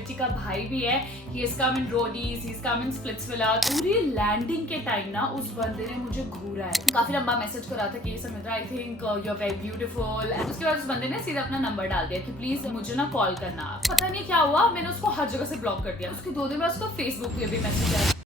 Celebrity का भाई भी है. He has come in roadies, he's come in Splitsvilla. पूरी लैंडिंग के टाइम ना उस बंदे ने मुझे घूरा है. काफी लंबा मैसेज करा था कि Samitra I think you are very beautiful. उसके बाद उस बंदे ने सीधा अपना नंबर डाल दिया कि प्लीज मुझे ना कॉल करना. पता नहीं क्या हुआ, मैंने उसको हर जगह से ब्लॉक कर दिया. उसके 2 दिन बाद उसको फेसबुक पे भी मैसेज आया.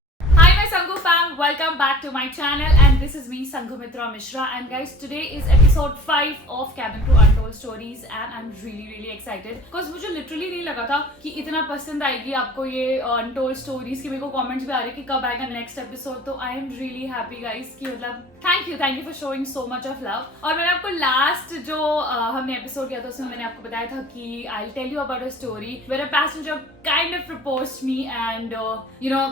Sanghu fam, welcome back to my channel and this is me Sanghumitra Mishra and guys today is episode 5 of Cabin Crew Untold Stories and I'm really excited because मुझे literally नहीं लगा था कि इतना पसंद आएगी आपको ये Untold Stories कि मेरे को comments भी आ रहे कि कब आएगा next episode. तो I am really happy guys कि मतलब thank you for showing so much of love. और मैंने आपको last जो हमने episode किया था उसमें मैंने आपको बताया था कि I'll tell you about a story where a passenger kind of proposed me and you know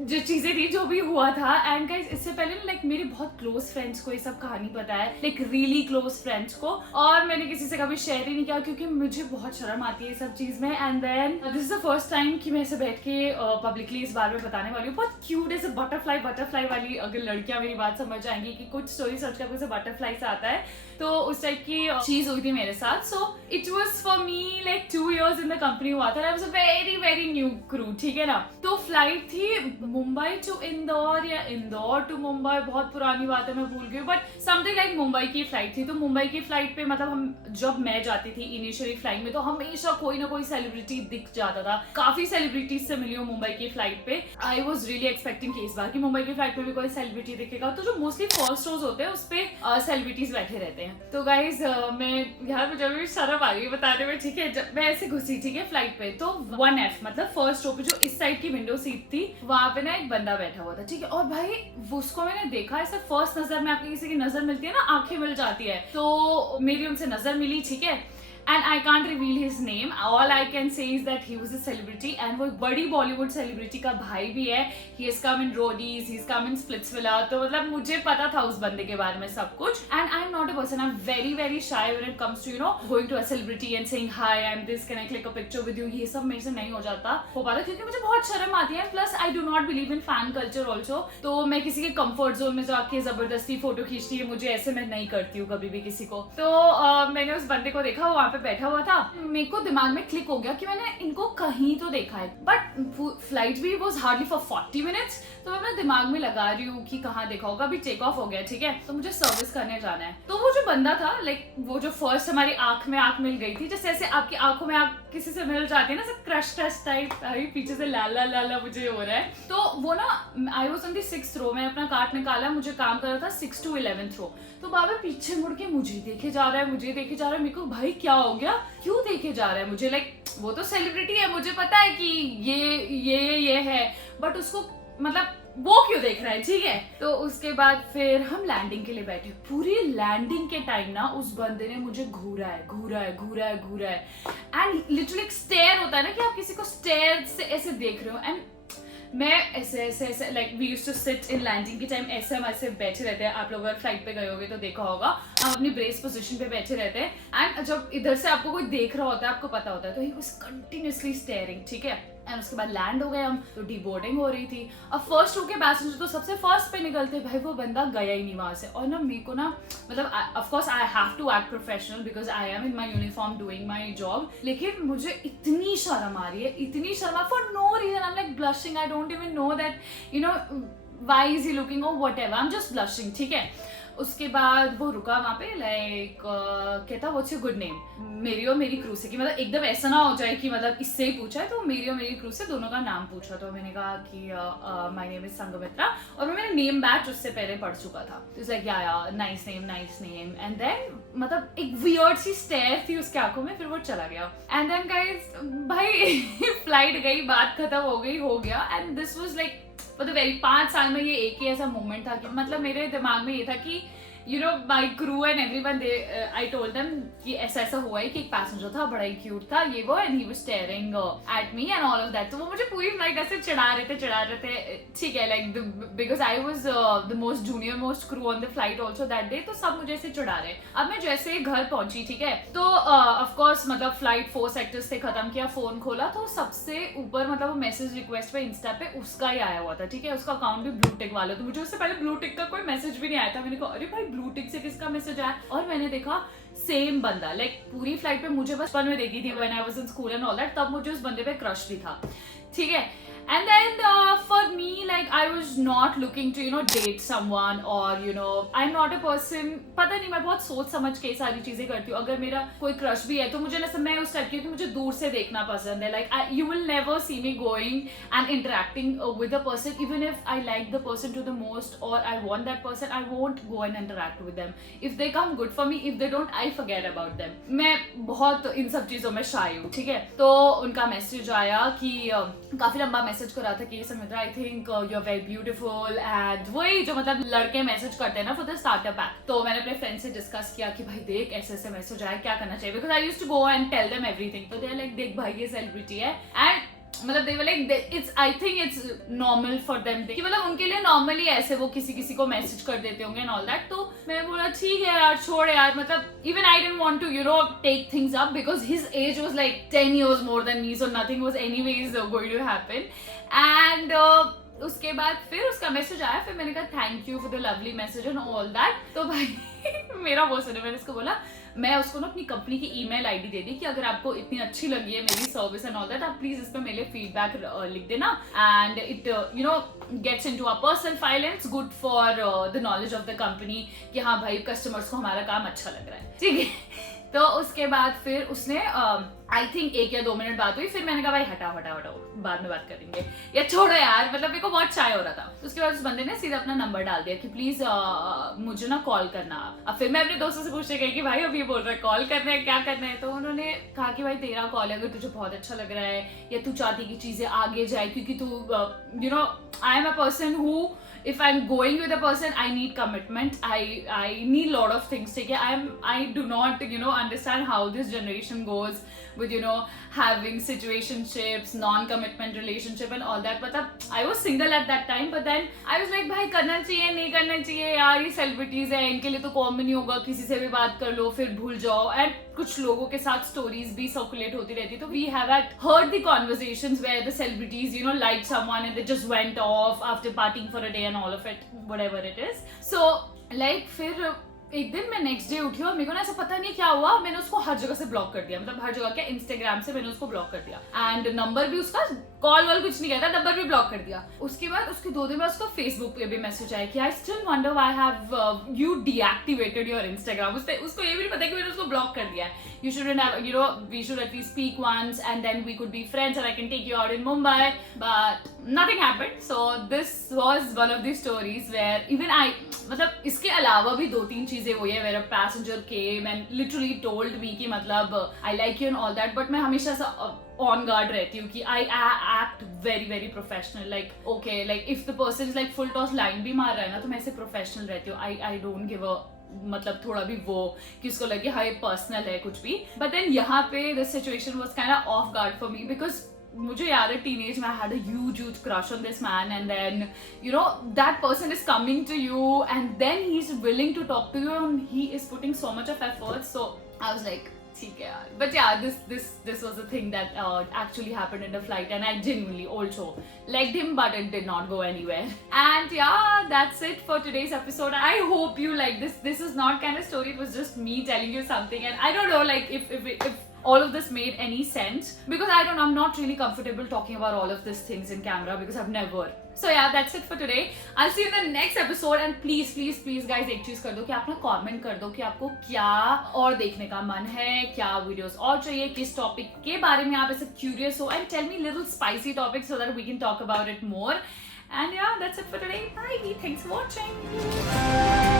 जो चीजें थी जो भी हुआ था. एंड गाइस इससे पहले ना लाइक मेरे बहुत क्लोज फ्रेंड्स को ये सब कहानी पता है, लाइक रियली क्लोज फ्रेंड्स को, और मैंने किसी से कभी शेयर ही नहीं किया क्योंकि मुझे बहुत शर्म आती है ये सब चीज में. And then this is the first time कि मैं ऐसे बैठ के पब्लिकली इस बारे में बताने वाली हूँ. बहुत क्यूट है, बटरफ्लाई वाली. अगर लड़कियां मेरी बात समझ जाएंगी कि कुछ स्टोरी सर्च करके बटरफ्लाई से आता है, तो उस टाइप की चीज हुई थी मेरे साथ. So it was for me like 2 years in the company हुआ था. I was a very new crew, ठीक है ना. तो फ्लाइट थी मुंबई टू इंदौर या इंदौर टू मुंबई, बहुत पुरानी बात है मैं भूल गई, बट समथिंग लाइक मुंबई की फ्लाइट थी. तो मुंबई की फ्लाइट पे मतलब हम जब मैं जाती थी इनिशियली फ्लाइट में तो हमेशा कोई ना कोई सेलिब्रिटी दिख जाता था. काफी सेलिब्रिटीज से मिली हूँ मुंबई की फ्लाइट पे. आई वॉज रियली एक्सपेक्टिंग कि इस बार की मुंबई की फ्लाइट में भी कोई सेलिब्रिटी दिखेगा. तो जो मोस्टली फर्स्ट रोज होते हैं उस पे सेलिब्रिटीज बैठे रहते हैं. तो गाइज मैं यार मुझे अभी शर्म आ गई बताने में, ठीक है. जब मैं ऐसे घुसी ठीक है फ्लाइट पे, तो 1F मतलब फर्स्ट रो पे जो इस साइड की विंडो सीट थी वहां पे ना एक बंदा बैठा हुआ था, ठीक है. और भाई उसको मैंने देखा ऐसे फर्स्ट नजर में, आपकी किसी की नजर मिलती है ना, आंखें मिल जाती है, तो मेरी उनसे नजर मिली, ठीक है. And I can't reveal his name. All I can say is that he was a celebrity and वो बड़ी बॉलीवुड सेलिब्रिटी का भाई भी है. He has come in roadies, he's come in Splitsvilla. तो मतलब मुझे पता था उस बंदे के बारे में सब कुछ. And I'm not a person. I'm very shy when it comes to going to a celebrity and saying hi, I'm this, can I click a picture with you. ये सब मेरे से नहीं हो पाता क्योंकि मुझे बहुत शर्म आती है. Plus I do not believe in fan culture also. तो मैं किसी के comfort zone में जाके जबरदस्ती फोटो खींचती है, मुझे ऐसे मैं नहीं करती हूँ कभी भी किसी को. तो मैंने उस बंदे को देखा वहाँ पे बैठा हुआ था. मेरे को दिमाग में क्लिक हो गया कि मैंने इनको कहीं तो देखा है, बट फ्लाइट भी वाज हार्डली फॉर 40 मिनट्स. तो मैं अपने दिमाग में लगा रही हूँ कि कहाँ देखा होगा. अभी टेक ऑफ हो गया, ठीक है, तो मुझे सर्विस करने जाना है. तो वो जो बंदा था लाइक वो जो फर्स्ट हमारी आंख में आंख मिल गई थी, जैसे ऐसे आपकी आंखों में आंख किसी से मिल जाती है ना, सब क्रश टाइप. अरे पीछे से लाला मुझे हो रहा है. तो वो ना I was on the 6th रो. मैंने अपना कार्ड निकाला, मुझे काम कर रहा था 6 to 11th रो. तो बाबा पीछे मुड़ के मुझे देखे जा रहा है. मेरे को भाई क्या हो गया, क्यों देखे जा रहा है मुझे. लाइक वो तो सेलिब्रिटी है, मुझे पता है कि ये है, बट उसको मतलब वो क्यों देख रहा है, ठीक है. तो उसके बाद फिर हम लैंडिंग के लिए बैठे. पूरी लैंडिंग के टाइम ना उस बंदे ने मुझे घूरा है. एंड लिटरली एक स्टेयर होता है ना कि आप किसी को स्टेयर से ऐसे देख रहे हो. एंड मैं ऐसे like we used to sit in landing के टाइम ऐसे हम ऐसे बैठे रहते हैं. आप लोग अगर फ्लाइट पे गए होगे तो देखा होगा, हम अपनी ब्रेस पोजीशन पे बैठे रहते हैं. एंड जब इधर से आपको कोई देख रहा होता है, आपको पता होता है, तो ही वाज कंटिन्यूअसली स्टेयरिंग, ठीक है. एंड उसके बाद लैंड हो गए हम, तो डीबोर्डिंग हो रही थी. अब फर्स्ट रो के पैसेंजर तो सबसे फर्स्ट पे निकलते. भाई वो बंदा गया ही नहीं वहां से. और ना मेरे को ना मतलब of course I have to act professional because I am in my uniform doing my job, लेकिन मुझे इतनी शर्म आ रही है for no reason. I am like blushing. I don't even know that why is he looking और whatever. I am just blushing, ठीक है. उसके बाद वो रुका वहाँ पे, लाइक कहता व्हाट्स योर गुड नेम, मेरी और मेरी क्रू से, कि मतलब एकदम ऐसा ना हो जाए कि मतलब इससे ही पूछा है. तो मेरी और मेरी क्रू से दोनों का नाम पूछा. तो मैंने कहा कि माय नेम इज संघमित्रा, और मैं मेरा नेम बैच उससे पहले पढ़ चुका था. तो इट्स लाइक या नाइस नेम. एंड देन मतलब एक वियर्ड सी स्टेयर थी उसके आंखों में, फिर वो चला गया. एंड देन गाइस भाई फ्लाइट गई, बात खत्म हो गया. एंड दिस वाज लाइक मतलब 5 साल में ये एक ही ऐसा मोमेंट था कि मतलब मेरे दिमाग में ये था कि my crew and everyone, I told them कि ऐसा हुआ है कि एक पैसेंजर था, बड़ा ही क्यूट था, ये वो, and he was staring at me and all of that. तो वो मुझे पूरी फ्लाइट ऐसे चिढ़ा रहे थे, ठीक है, like because I was the most junior most crew on the flight also that day, तो सब मुझे ऐसे चिढ़ा रहे. अब मैं जैसे घर पहुंची, ठीक है, तो of course मतलब फ्लाइट 4 सेक्टर्स से खत्म किया, फोन खोला तो सबसे ऊपर मतलब वो मैसेज रिक्वेस्ट पे इंस्टा पे उसका ही आया हुआ था, ठीक है, उसका अकाउंट भी ब्लू टिक वाला. तो मुझे उससे पहले ब्लू टिक का कोई मैसेज भी नहीं आया था. मैंने कहा अरे भाई ब्लू टिक से किसका मैसेज आया, और मैंने देखा सेम बंदा, लाइक पूरी फ्लाइट पे मुझे बचपन में देखी थी when I was in school and all that, तब मुझे उस बंदे पे क्रश भी था, ठीक है. And then for me, like I was not looking to date someone, or I'm not a person, पता नहीं, मैं बहुत सोच समझ के सारी चीजें करती हूँ. अगर मेरा कोई क्रश भी है तो मुझे ना, मैं उस टाइप की हूँ कि मुझे दूर से देखना पसंद है. like you will never see me going and interacting with the person, even if I like the person to the most or I want that person, I won't go and interact with them. If they come, good for me. If they don't, I forget about them. मैं बहुत इन सब चीजों में शाय हूँ, ठीक है. तो उनका मैसेज आया कि काफी लंबा मैसेज कर रहा था कि Sanmitra, I think you are very beautiful, and वही जो मतलब लड़के मैसेज करते हैं ना फॉर द स्टार्टर पैक. तो मैंने अपने फ्रेंड से डिस्कस किया कि भाई देख ऐसे ऐसे मैसेज आया, क्या करना चाहिए, because I used to go and tell them everything. तो दे आर लाइक, देख भाई ये सेलिब्रिटी है, एंड मतलब they were like, it's I think it's normal for them, कि मतलब उनके लिए नॉर्मली ऐसे वो किसी को मैसेज कर देते होंगे एंड ऑल दैट. तो मैं बोला ठीक है यार, छोड़ यार, मतलब even I didn't want to take things up because his age was like 10 years more than me, so nothing was anyways going to happen. And उसके बाद फिर उसका मैसेज आया, फिर मैंने कहा thank you for the lovely message and all that. तो भाई मेरा वो सुने, मैंने उसको बोला, मैं उसको ना अपनी कंपनी की ईमेल आईडी दे दी कि अगर आपको इतनी अच्छी लगी है मेरी सर्विस एंड ऑल दैट, आप प्लीज इस पे मेरे फीडबैक लिख देना, and it gets into our personal file and it's good for the knowledge of the company कि हाँ भाई कस्टमर्स को हमारा काम अच्छा लग रहा है, ठीक है. तो उसके बाद फिर उसने आई थिंक 1 या 2 मिनट बात हुई, फिर मैंने कहा भाई हटाओ बाद में बात करेंगे, या छोड़ो यार, मतलब मेरे को बहुत चाय हो रहा था. उसके बाद उस बंदे ने सीधा अपना नंबर डाल दिया कि प्लीज मुझे ना कॉल करना. अब फिर मैं अपने दोस्तों से पूछने गई कि भाई अब ये बोल रहा है कॉल करना है, क्या करना है. तो उन्होंने कहा कि भाई तेरा कॉल है, अगर तुझे बहुत अच्छा लग रहा है या तू चाहती कि चीजें आगे जाए, क्योंकि तू I am a person who, if I'm going with a person, I need commitment. I need lot of things. ठीक है, I do not understand how this generation goes with having situationships, non-commitment relationship and all that. मतलब I was single at that time, but then I was like भाई करना चाहिए नहीं करना चाहिए यार, ये सेलिब्रिटीज है, इनके लिए तो कॉमन ही होगा, किसी से भी बात कर लो फिर भूल जाओ. एंड कुछ लोगों के साथ स्टोरीज भी सर्कुलेट होती रहती, तो we have heard the conversations where the celebrities liked someone and they just went off after partying for a day and all of it, whatever it is. So like फिर एक दिन मैं next day उठी और मेरे को ना ऐसा पता नहीं क्या हुआ, मैंने उसको हर जगह से ब्लॉक कर दिया, मतलब हर जगह क्या, इंस्टाग्राम से मैंने उसको ब्लॉक कर दिया, एंड नंबर भी उसका, कॉल वॉल कुछ नहीं कहता, नंबर भी ब्लॉक कर दिया. उसके बाद उसके 2 दिन बाद उसका फेसबुक पे भी मैसेज आया कि I still wonder why have you deactivated your Instagram. उसको ये भी नहीं पता कि मैंने उसको ब्लॉक कर दिया है. You shouldn't have, we should at least speak once and then we could be friends and I can take you out in Mumbai, but nothing happened. So this was one of the stories where even I, मतलब इसके अलावा भी 2-3 चीजें हुई है where a passenger came and literally told me कि मतलब I like you and all that, but मैं हमेशा सा on guard रहती हूँ कि I act very very professional, like okay, like if the person is like full toss line भी मार रहा है ना, तो मैं ऐसे professional रहती हूँ. I don't give a मतलब थोड़ा भी वो कि उसको लगे हाँ ये पर्सनल है कुछ भी. बट देन यहाँ पे the situation was kind of off guard for me, because मुझे याद है टीनेज में I had a huge crush on this man, and then that person is coming to you and then he is willing to talk to you and he is putting so much of effort. So I was like ठीक है यार. But yeah, this was the thing that actually happened in the flight, and I genuinely also liked him, but it did not go anywhere. And yeah, that's it for today's episode. I hope you like this. This is not kind of story. It was just me telling you something, and I don't know like if all of this made any sense, because I'm not really comfortable talking about all of these things in camera because I've never. So yeah, that's it for today. I'll see you in the next episode, and please guys एक चीज कर दो कि आप ना comment कर दो कि आपको क्या और देखने का मन है, क्या वीडियोस और चाहिए, किस टॉपिक के बारे में आप ऐसे क्यूरियस हो, and tell me little spicy topics so that we can talk about it more. And yeah, that's it for today. Bye. Thanks for watching.